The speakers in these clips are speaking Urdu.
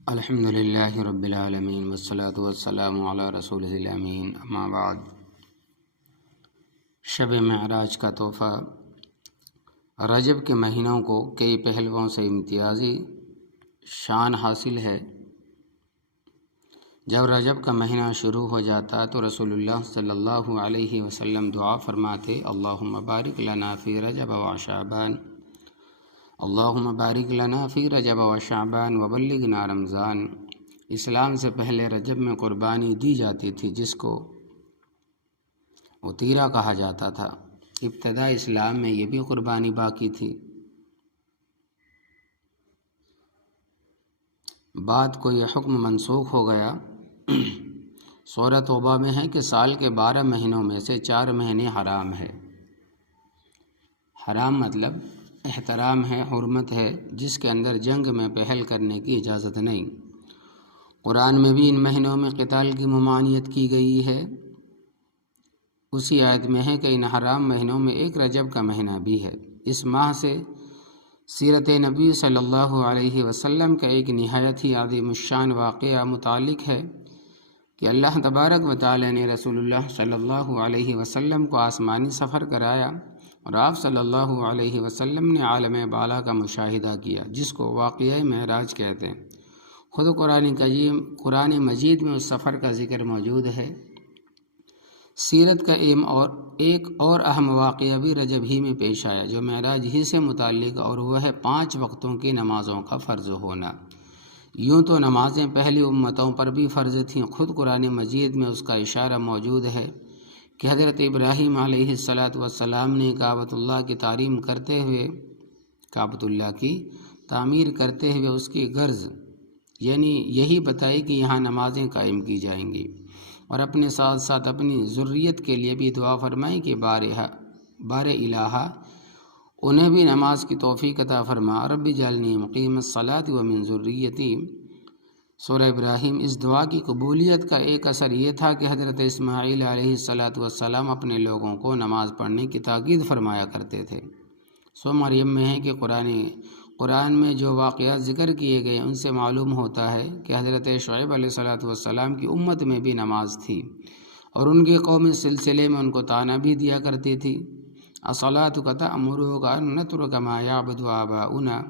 الحمد للہ رب العالمین والصلاة والسلام علی رسولہ الامین، اما بعد۔ شب معراج کا تحفہ۔ رجب کے مہینوں کو کئی پہلوؤں سے امتیازی شان حاصل ہے۔ جب رجب کا مہینہ شروع ہو جاتا تو رسول اللہ صلی اللہ علیہ وسلم دعا فرماتے: اللہم بارک لنا فی رجب و شعبان، اللہم بارک لنا فی رجب و شعبان وبلغنا رمضان۔ اسلام سے پہلے رجب میں قربانی دی جاتی تھی، جس کو عطیرہ کہا جاتا تھا۔ ابتدا اسلام میں یہ بھی قربانی باقی تھی۔ بعد کو یہ حکم منسوخ ہو گیا۔ سورہ توبہ میں ہے کہ سال کے 12 مہینوں میں سے 4 مہینے حرام ہے۔ حرام مطلب احترام ہے، حرمت ہے، جس کے اندر جنگ میں پہل کرنے کی اجازت نہیں۔ قرآن میں بھی ان مہینوں میں قتال کی ممانعت کی گئی ہے۔ اسی آیت میں ہے کہ ان حرام مہینوں میں ایک رجب کا مہینہ بھی ہے۔ اس ماہ سے سیرت نبی صلی اللہ علیہ وسلم کا ایک نہایت ہی عظیم الشان واقعہ متعلق ہے کہ اللہ تبارک و تعالی نے رسول اللہ صلی اللہ علیہ وسلم کو آسمانی سفر کرایا اور آپ صلی اللہ علیہ وسلم نے عالم بالا کا مشاہدہ کیا، جس کو واقعہ معراج کہتے ہیں۔ خود قرآن مجید میں اس سفر کا ذکر موجود ہے۔ سیرت کا ایک اور اہم واقعہ بھی رجب ہی میں پیش آیا، جو معراج ہی سے متعلق، اور وہ ہے 5 وقتوں کی نمازوں کا فرض ہونا۔ یوں تو نمازیں پہلی امتوں پر بھی فرض تھیں۔ خود قرآن مجید میں اس کا اشارہ موجود ہے کہ حضرت ابراہیم علیہ السلام نے کعبۃ اللہ کی تعمیر کرتے ہوئے اس کی غرض یعنی یہی بتائی کہ یہاں نمازیں قائم کی جائیں گی، اور اپنے ساتھ ساتھ اپنی ذریت کے لیے بھی دعا فرمائی کہ بار الہا انہیں بھی نماز کی توفیق عطا فرما، رب اجعلنی مقیم الصلاۃ ومن ذریتی۔ سورہ ابراہیم۔ اس دعا کی قبولیت کا ایک اثر یہ تھا کہ حضرت اسماعیل علیہ السلام اپنے لوگوں کو نماز پڑھنے کی تاکید فرمایا کرتے تھے۔ مریم میں ہے کہ قرآن میں جو واقعات ذکر کیے گئے ان سے معلوم ہوتا ہے کہ حضرت شعیب علیہ السلام کی امت میں بھی نماز تھی، اور ان کی قوم اس سلسلے میں ان کو طعنہ بھی دیا کرتی تھی: الصلاۃ تأمرک ان نترک ما یعبد آباؤنا۔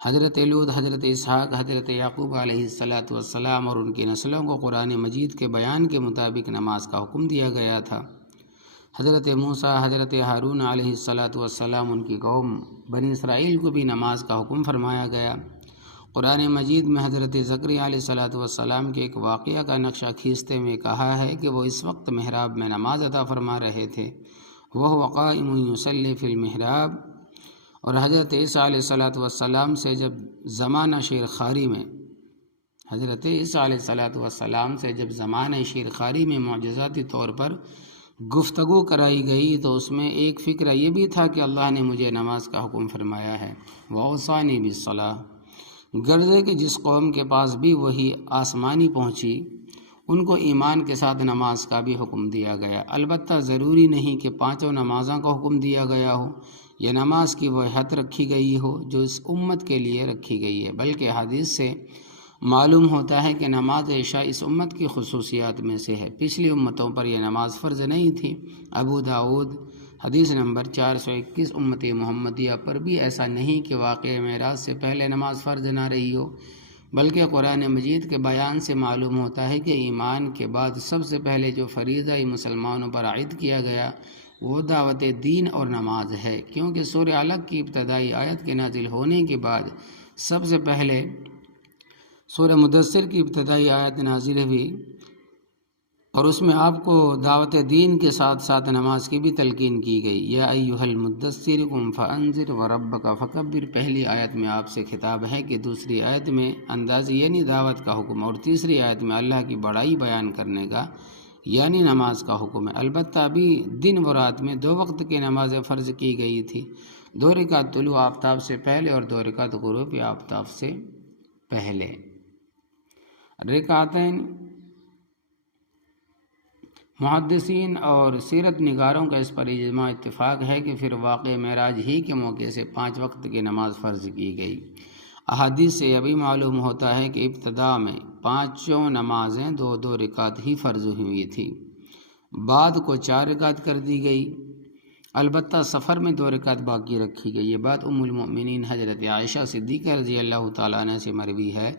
حضرت لوط، حضرت اسحاق، حضرت یعقوب علیہ السلام اور ان کی نسلوں کو قرآن مجید کے بیان کے مطابق نماز کا حکم دیا گیا تھا۔ حضرت موسیٰ، حضرت ہارون علیہ السلام، ان کی قوم بنی اسرائیل کو بھی نماز کا حکم فرمایا گیا۔ قرآن مجید میں حضرت زکریا علیہ السلام کے ایک واقعہ کا نقشہ کھینچتے ہوئے کہا ہے کہ وہ اس وقت محراب میں نماز ادا فرما رہے تھے، وَهُوَ قَائِمٌ يُصَلِّي فِي الْمِحْرَابِ۔ اور حضرت عیسیٰ علیہ السلام سے جب زمانہ شیر خواری میں معجزاتی طور پر گفتگو کرائی گئی، تو اس میں ایک فکرہ یہ بھی تھا کہ اللہ نے مجھے نماز کا حکم فرمایا ہے، وَأَوْصَانِي بِالصَّلَاةِ۔ غرض ہے کہ جس قوم کے پاس بھی وہی آسمانی پہنچی، ان کو ایمان کے ساتھ نماز کا بھی حکم دیا گیا۔ البتہ ضروری نہیں کہ 5 نمازوں کا حکم دیا گیا ہو یا نماز کی وہ حد رکھی گئی ہو جو اس امت کے لیے رکھی گئی ہے، بلکہ حدیث سے معلوم ہوتا ہے کہ نماز عشاء اس امت کی خصوصیات میں سے ہے۔ پچھلی امتوں پر یہ نماز فرض نہیں تھی۔ ابو داؤد حدیث نمبر 421۔ امت محمدیہ پر بھی ایسا نہیں کہ واقعہ معراج سے پہلے نماز فرض نہ رہی ہو، بلکہ قرآن مجید کے بیان سے معلوم ہوتا ہے کہ ایمان کے بعد سب سے پہلے جو فریضہ مسلمانوں پر عائد کیا گیا وہ دعوت دین اور نماز ہے، کیونکہ سورہ علق کی ابتدائی آیت کے نازل ہونے کے بعد سب سے پہلے سورہ مدثر کی ابتدائی آیت نازل ہوئی، اور اس میں آپ کو دعوت دین کے ساتھ ساتھ نماز کی بھی تلقین کی گئی۔ یا ایھا المدثر قم فانذر وربک فکبر۔ پہلی آیت میں آپ سے خطاب ہے کہ دوسری آیت میں اندازی یعنی دعوت کا حکم، اور تیسری آیت میں اللہ کی بڑائی بیان کرنے کا یعنی نماز کا حکم ہے۔ البتہ ابھی دن و رات میں 2 وقت کی نمازیں فرض کی گئی تھی: 2 رکعت طلوع آفتاب سے پہلے اور 2 رکعت غروب آفتاب سے پہلے۔ رکعتین۔ محدثین اور سیرت نگاروں کا اس پر اجماع اتفاق ہے کہ پھر واقع معراج ہی کے موقع سے 5 وقت کی نماز فرض کی گئی۔ احادیث سے یہ بھی معلوم ہوتا ہے کہ ابتدا میں 5 نمازیں 2 رکعت ہی فرض ہوئی تھی، بعد کو 4 رکعت کر دی گئی، البتہ سفر میں 2 رکعت باقی رکھی گئی۔ یہ بات ام المؤمنین حضرت عائشہ صدیقہ رضی اللہ تعالیٰ عنہ سے مروی ہے۔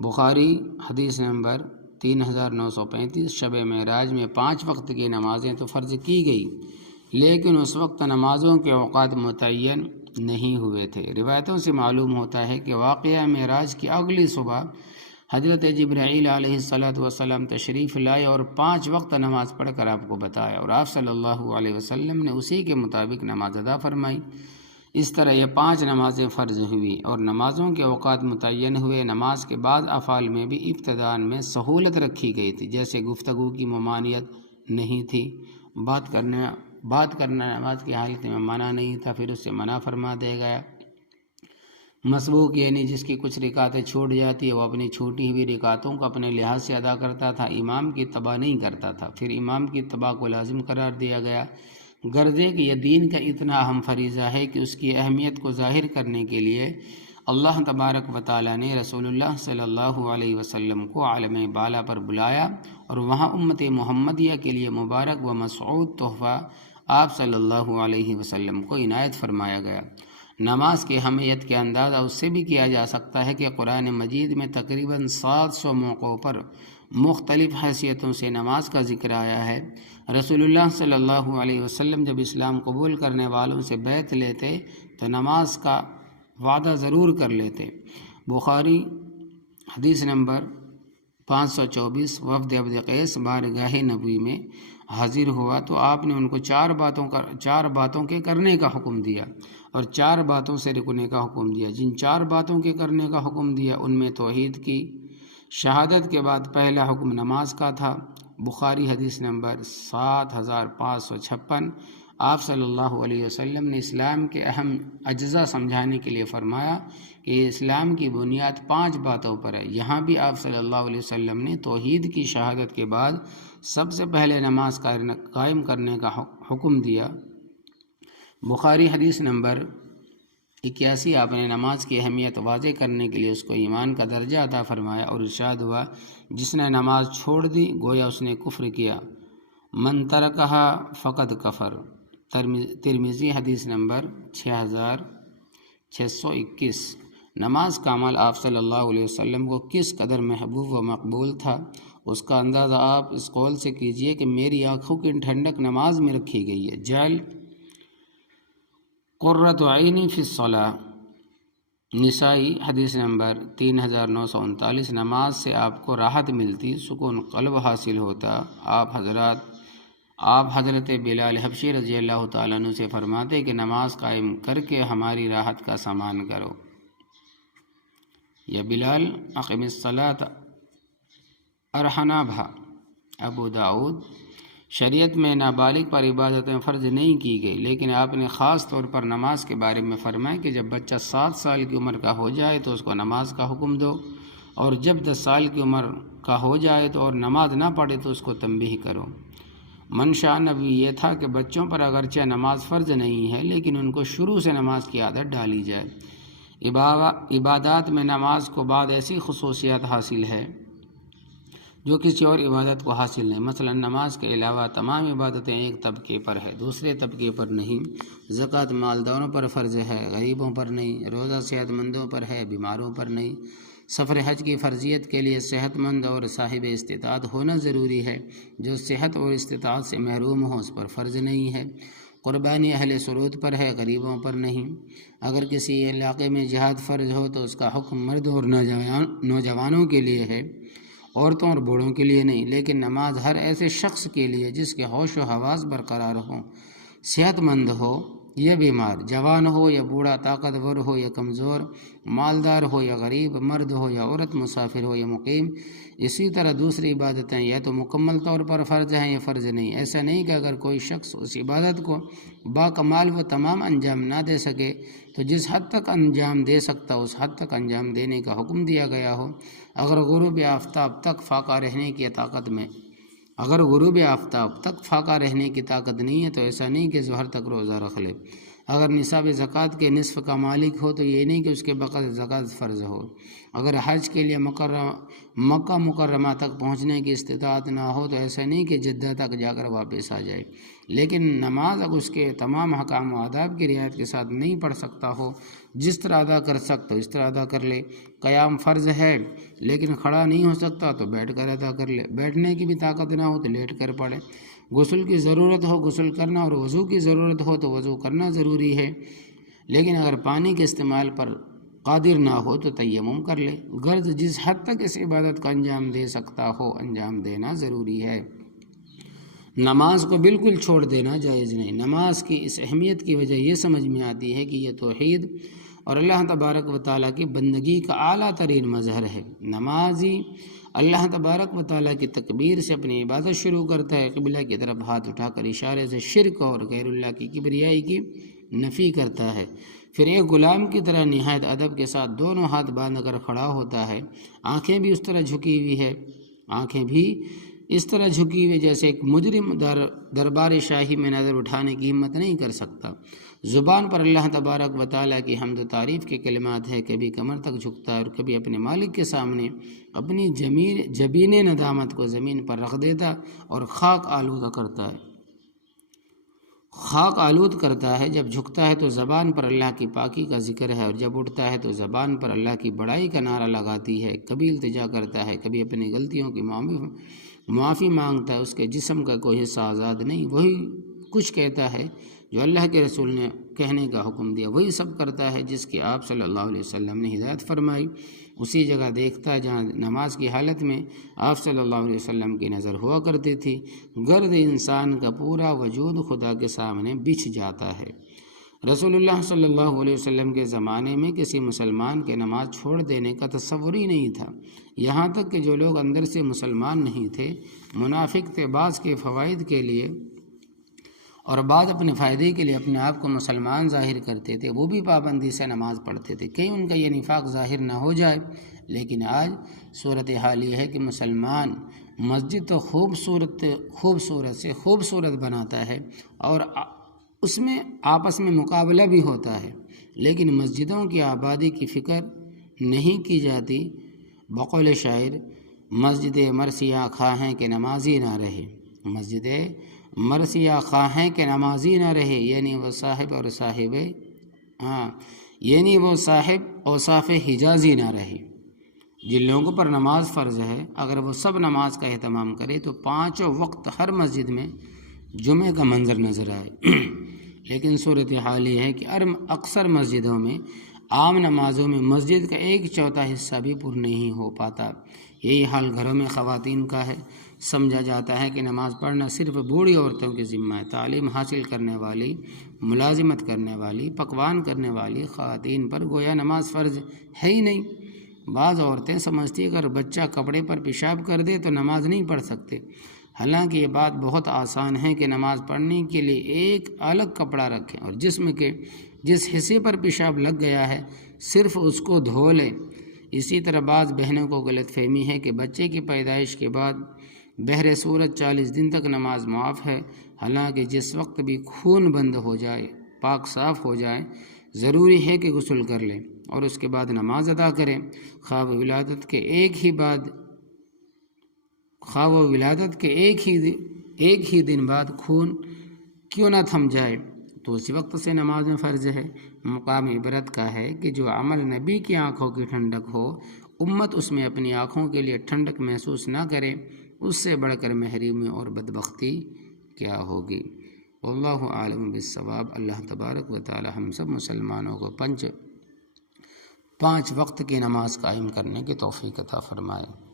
بخاری حدیث نمبر 3935۔ شب معراج میں 5 وقت کی نمازیں تو فرض کی گئی، لیکن اس وقت نمازوں کے اوقات متعین نہیں ہوئے تھے۔ روایتوں سے معلوم ہوتا ہے کہ واقعہ معراج کی اگلی صبح حضرت جبرائیل علیہ السلام تشریف لائے اور 5 وقت نماز پڑھ کر آپ کو بتایا، اور آپ صلی اللہ علیہ وسلم نے اسی کے مطابق نماز ادا فرمائی۔ اس طرح یہ 5 نمازیں فرض ہوئی اور نمازوں کے اوقات متعین ہوئے۔ نماز کے بعض افعال میں بھی ابتداءً میں سہولت رکھی گئی تھی، جیسے گفتگو کی ممانعت نہیں تھی، بات کرنا نماز کی حالت میں منع نہیں تھا، پھر اس سے منع فرما دیا گیا۔ مسبوق یعنی جس کی کچھ رکعتیں چھوٹ جاتی ہے وہ اپنی چھوٹی ہوئی رکعتوں کو اپنے لحاظ سے ادا کرتا تھا، امام کی اتباع نہیں کرتا تھا۔ پھر امام کی اتباع کو لازم قرار دیا گیا، غرضے کہ یہ دین کا اتنا اہم فریضہ ہے کہ اس کی اہمیت کو ظاہر کرنے کے لیے اللہ تبارک و تعالیٰ نے رسول اللہ صلی اللہ علیہ وسلم کو عالم بالا پر بلایا اور وہاں امت محمدیہ کے لیے مبارک و مسعود تحفہ آپ صلی اللہ علیہ وسلم کو عنایت فرمایا گیا۔ نماز کی اہمیت کے اندازہ اس سے بھی کیا جا سکتا ہے کہ قرآن مجید میں تقریباً 700 موقعوں پر مختلف حیثیتوں سے نماز کا ذکر آیا ہے۔ رسول اللہ صلی اللہ علیہ وسلم جب اسلام قبول کرنے والوں سے بیعت لیتے تو نماز کا وعدہ ضرور کر لیتے۔ بخاری حدیث نمبر 524۔ وفد عبد قیس بارگاہ نبوی میں حاضر ہوا تو آپ نے ان کو 4 باتوں کے کرنے کا حکم دیا اور 4 باتوں سے رکنے کا حکم دیا۔ جن 4 باتوں کے کرنے کا حکم دیا ان میں توحید کی شہادت کے بعد پہلا حکم نماز کا تھا۔ بخاری حدیث نمبر 7556۔ آپ صلی اللہ علیہ وسلم نے اسلام کے اہم اجزاء سمجھانے کے لیے فرمایا کہ اسلام کی بنیاد 5 باتوں پر ہے۔ یہاں بھی آپ صلی اللہ علیہ وسلم نے توحید کی شہادت کے بعد سب سے پہلے نماز قائم کرنے کا حکم دیا۔ بخاری حدیث نمبر 81۔ آپ نے نماز کی اہمیت واضح کرنے کے لیے اس کو ایمان کا درجہ عطا فرمایا اور ارشاد ہوا، جس نے نماز چھوڑ دی گویا اس نے کفر کیا، من ترکہا فقد کفر۔ ترمذی حدیث نمبر 6621۔ نماز کا عمل آپ صلی اللہ علیہ وسلم کو کس قدر محبوب و مقبول تھا، اس کا اندازہ آپ اس قول سے کیجئے کہ میری آنکھوں کی ٹھنڈک نماز میں رکھی گئی ہے۔ جعل قرۃ عینی فی الصلاۃ۔ نسائی حدیث نمبر 3939۔ نماز سے آپ کو راحت ملتی، سکون قلب حاصل ہوتا۔ آپ حضرت بلال حبشی رضی اللہ تعالیٰ عنہ سے فرماتے کہ نماز قائم کر کے ہماری راحت کا سامان کرو۔ یا بلال اقم الصلاۃ ارحنا بھا۔ ابو داؤد۔ شریعت میں نابالغ پر عبادتیں فرض نہیں کی گئی، لیکن آپ نے خاص طور پر نماز کے بارے میں فرمایا کہ جب بچہ 7 سال کی عمر کا ہو جائے تو اس کو نماز کا حکم دو، اور جب 10 سال کی عمر کا ہو جائے تو اور نماز نہ پڑھے تو اس کو تنبیہ کرو۔ منشا نبی یہ تھا کہ بچوں پر اگرچہ نماز فرض نہیں ہے لیکن ان کو شروع سے نماز کی عادت ڈالی جائے۔ عبادات میں نماز کو بعد ایسی خصوصیات حاصل ہے جو کسی اور عبادت کو حاصل نہیں۔ مثلا نماز کے علاوہ تمام عبادتیں ایک طبقے پر ہے، دوسرے طبقے پر نہیں۔ زکوٰۃ مالداروں پر فرض ہے، غریبوں پر نہیں۔ روزہ صحت مندوں پر ہے، بیماروں پر نہیں۔ سفر حج کی فرضیت کے لیے صحت مند اور صاحب استطاعت ہونا ضروری ہے، جو صحت اور استطاعت سے محروم ہو اس پر فرض نہیں ہے۔ قربانی اہل سرود پر ہے، غریبوں پر نہیں۔ اگر کسی علاقے میں جہاد فرض ہو تو اس کا حکم مرد اور نوجوانوں کے لیے ہے، عورتوں اور بوڑھوں کے لیے نہیں۔ لیکن نماز ہر ایسے شخص کے لیے جس کے ہوش و حواس برقرار ہوں، صحت مند ہو یا بیمار، جوان ہو یا بوڑھا، طاقتور ہو یا کمزور، مالدار ہو یا غریب، مرد ہو یا عورت، مسافر ہو یا مقیم۔ اسی طرح دوسری عبادتیں یا تو مکمل طور پر فرض ہیں یا فرض نہیں۔ ایسا نہیں کہ اگر کوئی شخص اس عبادت کو باکمال و تمام انجام نہ دے سکے تو جس حد تک انجام دے سکتا اس حد تک انجام دینے کا حکم دیا گیا ہو۔ اگر غروب آفتاب تک فاقہ رہنے کی طاقت نہیں ہے تو ایسا نہیں کہ ظہر تک روزہ رکھ لے۔ اگر نصاب زکوٰۃ کے نصف کا مالک ہو تو یہ نہیں کہ اس کے بقدر زکوٰۃ فرض ہو۔ اگر حج کے لیے مکہ مکرمہ تک پہنچنے کی استطاعت نہ ہو تو ایسا نہیں کہ جدہ تک جا کر واپس آ جائے، لیکن نماز اگر اس کے تمام احکام و آداب کی رعایت کے ساتھ نہیں پڑھ سکتا ہو، جس طرح ادا کر سکتا ہو اس طرح ادا کر لے۔ قیام فرض ہے لیکن کھڑا نہیں ہو سکتا تو بیٹھ کر ادا کر لے، بیٹھنے کی بھی طاقت نہ ہو تو لیٹ کر پڑھے۔ غسل کی ضرورت ہو غسل کرنا، اور وضو کی ضرورت ہو تو وضو کرنا ضروری ہے، لیکن اگر پانی کے استعمال پر قادر نہ ہو تو تیمم کر لے۔ غرض جس حد تک اس عبادت کا انجام دے سکتا ہو انجام دینا ضروری ہے۔ نماز کو بالکل چھوڑ دینا جائز نہیں۔ نماز کی اس اہمیت کی وجہ یہ سمجھ میں آتی ہے کہ یہ توحید اور اللہ تبارک و تعالیٰ کی بندگی کا اعلیٰ ترین مظہر ہے۔ نمازی اللہ تبارک و تعالیٰ کی تکبیر سے اپنی عبادت شروع کرتا ہے، قبلہ کی طرف ہاتھ اٹھا کر اشارے سے شرک اور غیر اللہ کی کبریائی کی نفی کرتا ہے، پھر ایک غلام کی طرح نہایت ادب کے ساتھ دونوں ہاتھ باندھ کر کھڑا ہوتا ہے، آنکھیں بھی اس طرح جھکی ہوئی ہے، آنکھیں بھی اس طرح جھکی ہوئی جیسے ایک مجرم دربار شاہی میں نظر اٹھانے کی ہمت نہیں کر سکتا۔ زبان پر اللہ تبارک و تعالیٰ کی حمد و تعریف کے کلمات ہے، کبھی کمر تک جھکتا ہے اور کبھی اپنے مالک کے سامنے اپنی جبین ندامت کو زمین پر رکھ دیتا اور خاک آلود کرتا ہے۔ جب جھکتا ہے تو زبان پر اللہ کی پاکی کا ذکر ہے، اور جب اٹھتا ہے تو زبان پر اللہ کی بڑائی کا نعرہ لگاتی ہے۔ کبھی التجا کرتا ہے، کبھی اپنی غلطیوں کی معافی مانگتا ہے۔ اس کے جسم کا کوئی حصہ آزاد نہیں، وہی کچھ کہتا ہے جو اللہ کے رسول نے کہنے کا حکم دیا، وہی سب کرتا ہے جس کی آپ صلی اللہ علیہ وسلم نے ہدایت فرمائی، اسی جگہ دیکھتا ہے جہاں نماز کی حالت میں آپ صلی اللہ علیہ وسلم کی نظر ہوا کرتی تھی۔ گرد انسان کا پورا وجود خدا کے سامنے بچھ جاتا ہے۔ رسول اللہ صلی اللہ علیہ وسلم کے زمانے میں کسی مسلمان کے نماز چھوڑ دینے کا تصور ہی نہیں تھا، یہاں تک کہ جو لوگ اندر سے مسلمان نہیں تھے، منافق تھے، بعض کے فوائد کے لیے اور بعض اپنے فائدے کے لیے اپنے آپ کو مسلمان ظاہر کرتے تھے، وہ بھی پابندی سے نماز پڑھتے تھے، کہیں ان کا یہ نفاق ظاہر نہ ہو جائے۔ لیکن آج صورتحال یہ ہے کہ مسلمان مسجد تو خوبصورت بناتا ہے اور اس میں آپس میں مقابلہ بھی ہوتا ہے، لیکن مسجدوں کی آبادی کی فکر نہیں کی جاتی۔ بقول شاعر، مسجد مرثیہ خواہیں کہ نمازی نہ رہے، مسجد مرثیہ خواہیں کہ نمازی نہ رہے، یعنی وہ صاحب اوصاف حجازی نہ رہے۔ جن لوگوں پر نماز فرض ہے اگر وہ سب نماز کا اہتمام کرے تو 5 وقت ہر مسجد میں جمعے کا منظر نظر آئے، لیکن صورتحال یہ ہے کہ اکثر مسجدوں میں عام نمازوں میں مسجد کا 1/4 حصہ بھی پر نہیں ہو پاتا۔ یہی حال گھروں میں خواتین کا ہے۔ سمجھا جاتا ہے کہ نماز پڑھنا صرف بوڑھی عورتوں کی ذمہ ہے۔ تعلیم حاصل کرنے والی، ملازمت کرنے والی، پکوان کرنے والی خواتین پر گویا نماز فرض ہے ہی نہیں۔ بعض عورتیں سمجھتی اگر بچہ کپڑے پر پیشاب کر دے تو نماز نہیں پڑھ سکتے، حالانکہ یہ بات بہت آسان ہے کہ نماز پڑھنے کے لیے ایک الگ کپڑا رکھیں اور جسم کے جس حصے پر پیشاب لگ گیا ہے صرف اس کو دھو لیں۔ اسی طرح بعض بہنوں کو غلط فہمی ہے کہ بچے کی پیدائش کے بعد بہر صورت 40 دن تک نماز معاف ہے، حالانکہ جس وقت بھی خون بند ہو جائے، پاک صاف ہو جائے، ضروری ہے کہ غسل کر لیں اور اس کے بعد نماز ادا کریں، خواہ وہ ولادت کے ایک ہی دن بعد خون کیوں نہ تھم جائے تو اسی وقت سے نماز میں فرض ہے۔ مقام عبرت کا ہے کہ جو عمل نبی کی آنکھوں کی ٹھنڈک ہو، امت اس میں اپنی آنکھوں کے لیے ٹھنڈک محسوس نہ کرے، اس سے بڑھ کر محرومی اور بدبختی کیا ہوگی۔ واللہ عالم بالصواب۔ اللہ تبارک و تعالی ہم سب مسلمانوں کو 5 وقت کی نماز قائم کرنے کی توفیق عطا فرمائے۔